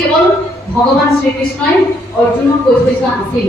কেৱল ভগৱান শ্ৰীকৃষ্ণই অৰ্জুনক কৈ থৈ যোৱা নাছিল।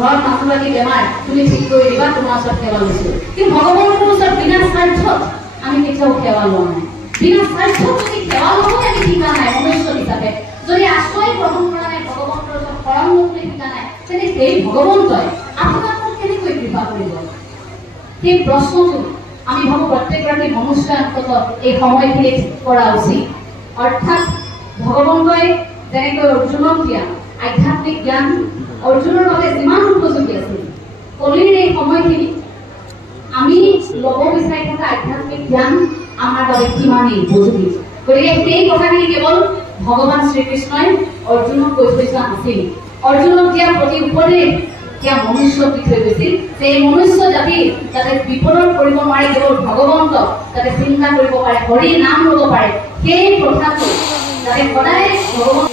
ঘৰত মাছুৱালী বেমাৰ তুমি ঠিক কৰি দিবা, তোমাৰ ওচৰত সেৱা লৈছো। কিন্তু ভগৱানৰ ওচৰত বিনা স্বাৰ্থত আমি কেতিয়াও সেৱা লোৱা নাই। বিনা স্বাৰ্থত যদি সেৱা ল'বলৈ আমি শিকা নাই মনুষ্য হিচাপে, যদি আশ্ৰয় গ্ৰহণ কৰা নাই, ভগৱন্তৰ ওচৰত শৰণ ল'বলৈ শিকা নাই, তেন্তে সেই ভগৱন্তই আপোনাক কেনেকৈ কৃপা কৰিব? সেই প্ৰশ্নটো আমি ভাবো প্ৰত্যেকগৰাকী মনুষ্যই অন্তত এই সময়খিনিত কৰা উচিত। অৰ্থাৎ ভগৱন্তই যেনেকৈ অৰ্জুনক দিয়া আধ্যাত্মিক জ্ঞান অৰ্জুনৰ বাবে যিমান উপযোগী আছিল, কলিৰ এই সময়খিনি আমি ল'ব বিচাৰি থকা আধ্যাত্মিক জ্ঞান আমাৰ বাবে কিমানেই উপযোগী। গতিকে সেই কথাখিনি কেৱল ভগৱান শ্ৰীকৃষ্ণই অৰ্জুনক কৈ থৈ যোৱা নাছিল। অৰ্জুনক দিয়া প্ৰতি উপদেশ সেয়া মনুষ্যক দি থৈ গৈছিল যে এই মনুষ্য জাতি যাতে বিপদত পৰিব নোৱাৰে, কেৱল ভগৱন্তক যাতে চিন্তা কৰিব পাৰে, হৰি নাম ল'ব পাৰে, সেই কথাটো যাতে সদায় ভগৱান